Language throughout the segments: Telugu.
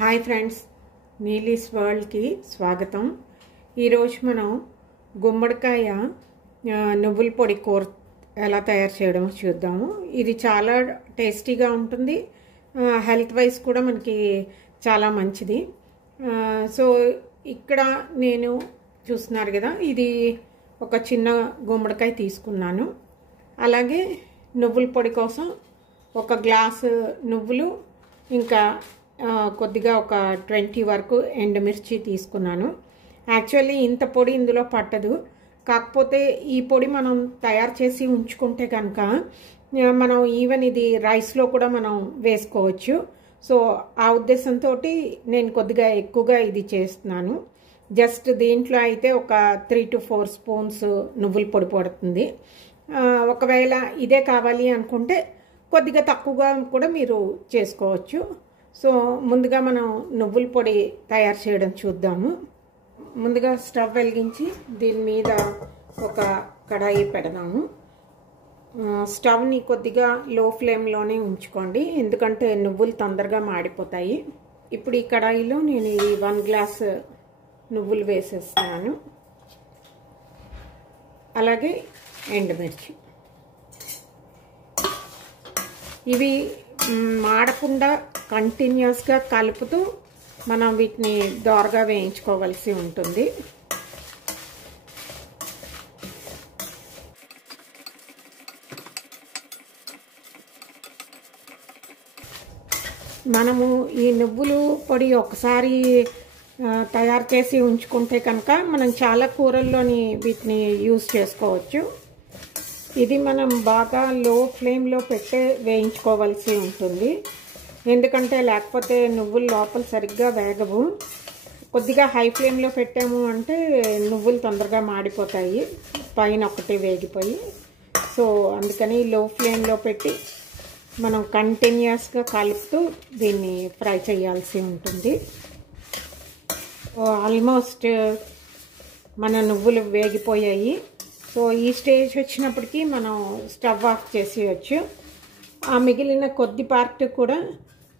హాయ్ ఫ్రెండ్స్, నీలీస్ వరల్డ్కి స్వాగతం. ఈరోజు మనం గుమ్మడికాయ నువ్వుల పొడి కూర ఎలా తయారు చేయడమో చూద్దాము. ఇది చాలా టేస్టీగా ఉంటుంది, హెల్త్ వైజ్ కూడా మనకి చాలా మంచిది. సో ఇక్కడ నేను చూస్తున్నారు కదా, ఇది ఒక చిన్న గుమ్మడికాయ తీసుకున్నాను. అలాగే నువ్వుల పొడి కోసం ఒక గ్లాసు నువ్వులు, ఇంకా కొద్దిగా ఒక 20 వరకు ఎండుమిర్చి తీసుకున్నాను. యాక్చువల్లీ ఇంత పొడి ఇందులో పట్టదు, కాకపోతే ఈ పొడి మనం తయారు చేసి ఉంచుకుంటే కనుక మనం ఈవెన్ ఇది రైస్లో కూడా మనం వేసుకోవచ్చు. సో ఆ ఉద్దేశంతో నేను కొద్దిగా ఎక్కువగా ఇది చేస్తున్నాను. జస్ట్ దీంట్లో అయితే ఒక 3 to 4 స్పూన్స్ నువ్వుల పొడి పడుతుంది. ఒకవేళ ఇదే కావాలి అనుకుంటే కొద్దిగా తక్కువగా కూడా మీరు చేసుకోవచ్చు. సో ముందుగా మనం నువ్వుల పొడి తయారు చేయడం చూద్దాము. ముందుగా స్టవ్ వెలిగించి దీని మీద ఒక కడాయి పెడదాము. స్టవ్ని కొద్దిగా లో ఫ్లేమ్లోనే ఉంచుకోండి, ఎందుకంటే నువ్వులు తొందరగా మాడిపోతాయి. ఇప్పుడు ఈ కడాయిలో నేను ఈ 1 గ్లాస్ నువ్వులు వేసేస్తున్నాను. అలాగే ఎండుమిర్చి, ఇవి మాడకుండా కంటిన్యూస్గా కలుపుతూ మనం వీటిని దోరగా వేయించుకోవాల్సి ఉంటుంది. మనము ఈ నువ్వులు పొడి ఒకసారి తయారు చేసి ఉంచుకుంటే కనుక మనం చాలా కూరల్లోని వీటిని యూజ్ చేసుకోవచ్చు. ఇది మనం బాగా లో ఫ్లేమ్లో పెట్టే వేయించుకోవాల్సి ఉంటుంది, ఎందుకంటే లేకపోతే నువ్వులు లోపల సరిగ్గా వేగవు. కొద్దిగా హై ఫ్లేమ్లో పెట్టాము అంటే నువ్వులు తొందరగా మాడిపోతాయి, పైన ఒకటి వేగిపోయి. సో అందుకని లో ఫ్లేమ్లో పెట్టి మనం కంటిన్యూస్గా కలుపుతూ దీన్ని ఫ్రై చేయాల్సి ఉంటుంది. ఆల్మోస్ట్ మన నువ్వులు వేగిపోయాయి. సో ఈ స్టేజ్ వచ్చినప్పటికీ మనం స్టవ్ ఆఫ్ చేసేయచ్చు. ఆ మిగిలిన కొద్ది పార్ట్ కూడా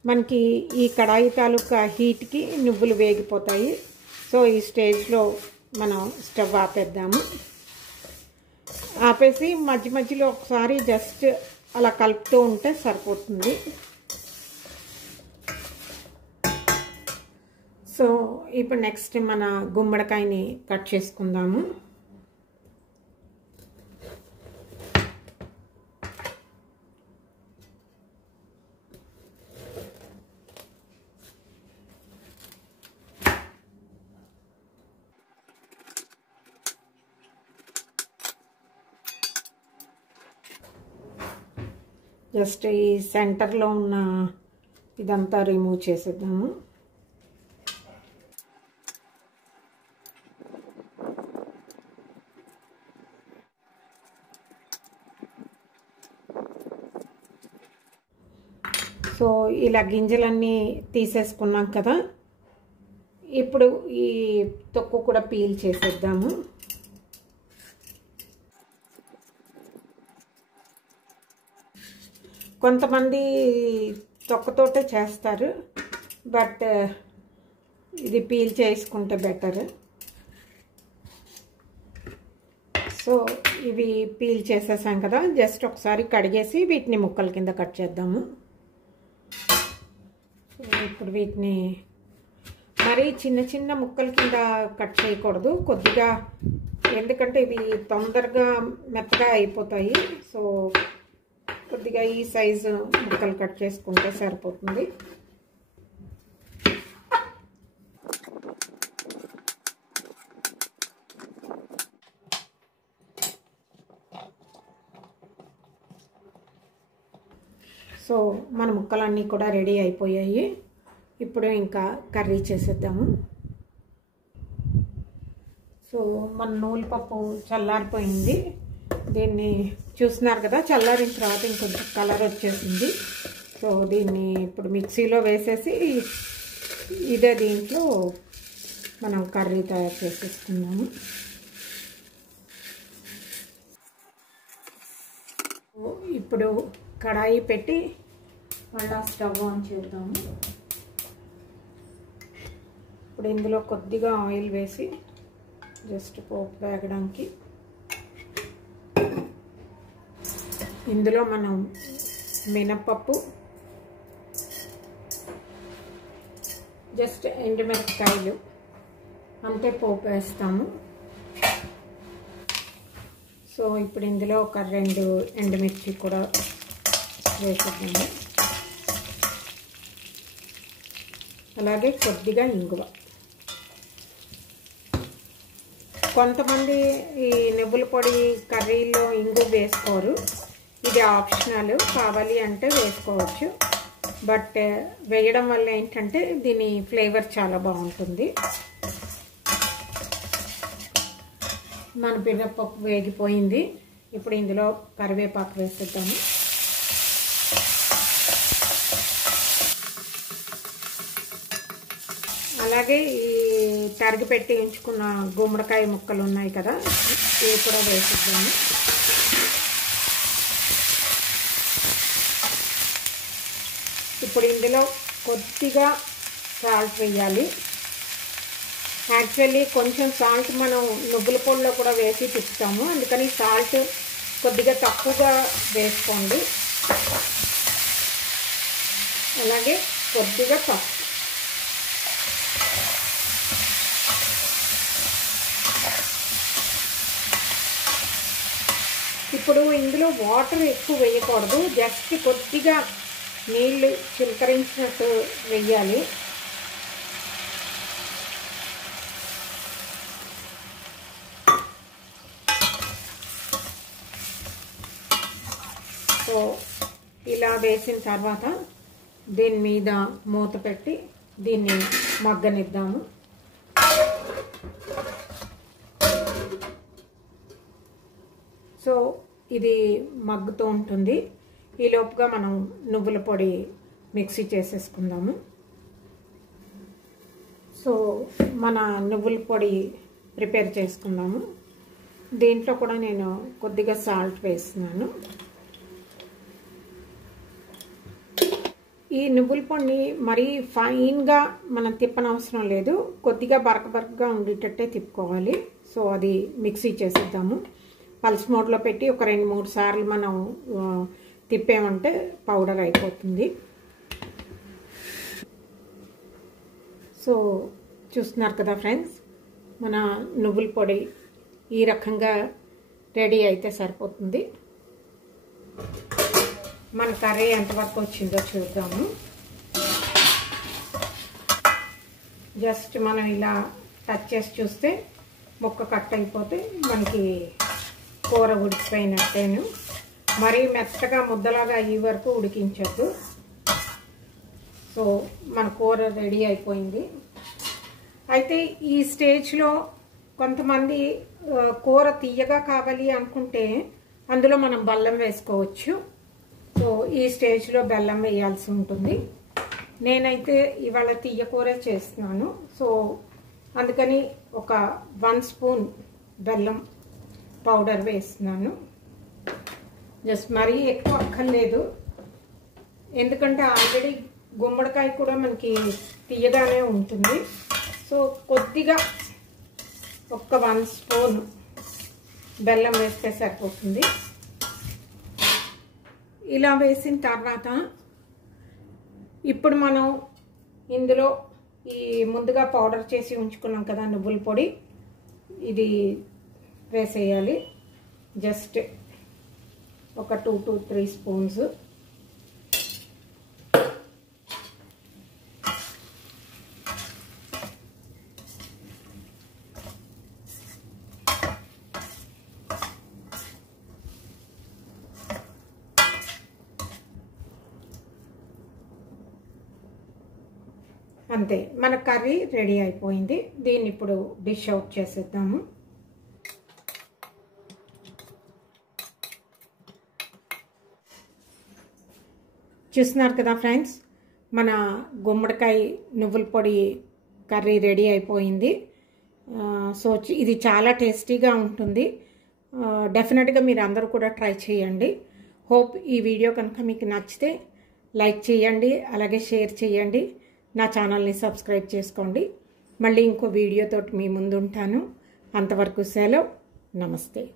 మనకి ఈ కడాయి తాలూకా హీట్కి నువ్వులు వేగిపోతాయి. సో ఈ స్టేజ్లో మనం స్టవ్ ఆపేద్దాము. ఆపేసి మధ్య మధ్యలో ఒకసారి జస్ట్ అలా కలుపుతూ ఉంటే సరిపోతుంది. సో ఇప్పుడు నెక్స్ట్ మన గుమ్మడికాయని కట్ చేసుకుందాము. జస్ట్ ఈ సెంటర్లో ఉన్న ఇదంతా రిమూవ్ చేసేద్దాము. సో ఇలా గింజలన్నీ తీసేసుకున్నాం కదా, ఇప్పుడు ఈ తొక్కు కూడా పీల్ చేసేద్దాము. కొంతమంది తొక్కతోటే చేస్తారు, బట్ ఇది పీల్ చేసుకుంటే బెటర్. సో ఇవి పీల్ చేసేసాం కదా, జస్ట్ ఒకసారి కడిగేసి వీటిని ముక్కల కింద కట్ చేద్దాము. ఇప్పుడు వీటిని మరీ చిన్న చిన్న ముక్కల కింద కట్ చేయకూడదు, కొద్దిగా, ఎందుకంటే ఇవి తొందరగా మెత్తగా అయిపోతాయి. సో కొద్దిగా ఈ సైజు ముక్కలు కట్ చేసుకుంటే సరిపోతుంది. సో మన ముక్కలన్నీ కూడా రెడీ అయిపోయాయి. ఇప్పుడు ఇంకా కర్రీ చేసేద్దాము. సో మన నూనెపప్పు చల్లారిపోయింది. దీన్ని చూస్తున్నారు కదా, చల్లారిన తర్వాత ఇంకొంచెం కలర్ వచ్చేసింది. సో దీన్ని ఇప్పుడు మిక్సీలో వేసేసి ఇదే దీంట్లో మనం కర్రీ తయారు చేసేసుకున్నాము. ఇప్పుడు కడాయి పెట్టి మళ్ళీ స్టవ్ ఆన్ చేద్దాము. ఇప్పుడు ఇందులో కొద్దిగా ఆయిల్ వేసి జస్ట్ పోపు వేగడానికి ఇందులో మనం మినపప్పు, జస్ట్ ఎండుమిరపకాయలు అంతే పోపు వేస్తాము. సో ఇప్పుడు ఇందులో ఒక 2 ఎండుమిర్చి కూడా వేసేద్దాము. అలాగే కొద్దిగా ఇంగువ. కొంతమంది ఈ నువ్వుల పొడి కర్రీలో ఇంగువ వేసుకోరు, ఇది ఆప్షనల్, కావాలి అంటే వేసుకోవచ్చు. బట్ వేయడం వల్ల ఏంటంటే దీని ఫ్లేవర్ చాలా బాగుంటుంది. మన మినపప్పు వేగిపోయింది. ఇప్పుడు ఇందులో కరివేపాకు వేసేద్దాము. అలాగే ఈ తరిగి పెట్టి ఉంచుకున్న గుమ్మడికాయ ముక్కలు ఉన్నాయి కదా, ఇవి కూడా వేసేద్దాము. ఇప్పుడు ఇందులో కొద్దిగా సాల్ట్ వేయాలి. యాక్చువల్లీ కొంచెం సాల్ట్ మనం నువ్వుల పొడిలో కూడా వేసి తిప్పుతాము, అందుకని సాల్ట్ కొద్దిగా తక్కువగా వేసుకోండి. అలాగే కొద్దిగా పసుపు. ఇప్పుడు ఇందులో వాటర్ ఎక్కువ వేయకూడదు, జస్ట్ కొద్దిగా నీళ్ళు చిలకరించినట్టు వేయాలి. సో ఇలా వేసిన తర్వాత దీని మీద మూత పెట్టి దీన్ని మగ్గనిద్దాము. సో ఇది మగ్గుతూ ఉంటుంది. ఈ లోపుగా మనం నువ్వుల పొడి మిక్సీ చేసేసుకుందాము. సో మన నువ్వుల పొడి ప్రిపేర్ చేసుకుందాము. దీంట్లో కూడా నేను కొద్దిగా సాల్ట్ వేస్తున్నాను. ఈ నువ్వుల పొడిని మరీ ఫైన్గా మనం తిప్పనవసరం లేదు, కొద్దిగా బరకగా ఉండేటట్టే తిప్పుకోవాలి. సో అది మిక్సీ చేసేద్దాము. పల్స్ మోడ్లో పెట్టి ఒక 2-3 సార్లు మనం తిప్పామంటే పౌడర్ అయిపోతుంది. సో చూస్తున్నారు కదా ఫ్రెండ్స్, మన నువ్వుల పొడి ఈ రకంగా రెడీ అయితే సరిపోతుంది. మన కర్రీ ఎంతవరకు వచ్చిందో చూద్దాము. జస్ట్ మనం ఇలా టచ్ చేసి చూస్తే ముక్క కట్ అయిపోతే మనకి కూర ఉడికిపోయినట్టేను. మరీ మెత్తగా ముద్దలాగా అయ్యే వరకు ఉడికించద్దు. సో మన కూర రెడీ అయిపోయింది. అయితే ఈ స్టేజ్లో కొంతమంది కూర తీయగా కావాలి అనుకుంటే అందులో మనం బెల్లం వేసుకోవచ్చు. సో ఈ స్టేజ్లో బెల్లం వేయాల్సి ఉంటుంది. నేనైతే ఇవాళ తీయ కూర చేస్తున్నాను. సో అందుకని ఒక 1 స్పూన్ బెల్లం పౌడర్ వేస్తున్నాను. జస్ట్ మరీ ఎక్కువ అక్కర్లేదు, ఎందుకంటే ఆల్రెడీ గుమ్మడికాయ కూడా మనకి తీయగానే ఉంటుంది. సో కొద్దిగా ఒక 1 స్పూన్ బెల్లం వేస్తే సరిపోతుంది. ఇలా వేసిన తర్వాత ఇప్పుడు మనం ఇందులో ఈ ముందుగా పౌడర్ చేసి ఉంచుకున్నాం కదా నువ్వుల పొడి, ఇది వేసేయాలి. జస్ట్ ఒక 2 to 3 స్పూన్స్. అంతే, మన కర్రీ రెడీ అయిపోయింది. దీన్ని ఇప్పుడు డిష్ అవుట్ చేసేద్దాము. చూస్తున్నారు కదా ఫ్రెండ్స్, మన గుమ్మడికాయ నువ్వుల పొడి కర్రీ రెడీ అయిపోయింది. సో ఇది చాలా టేస్టీగా ఉంటుంది. డెఫినెట్గా మీరు అందరూ కూడా ట్రై చేయండి. హోప్ ఈ వీడియో కనుక మీకు నచ్చితే లైక్ చేయండి, అలాగే షేర్ చేయండి, నా ఛానల్ని సబ్స్క్రైబ్ చేసుకోండి. మళ్ళీ ఇంకో వీడియోతోటి మీ ముందు ఉంటాను. అంతవరకు సెలవు. నమస్తే.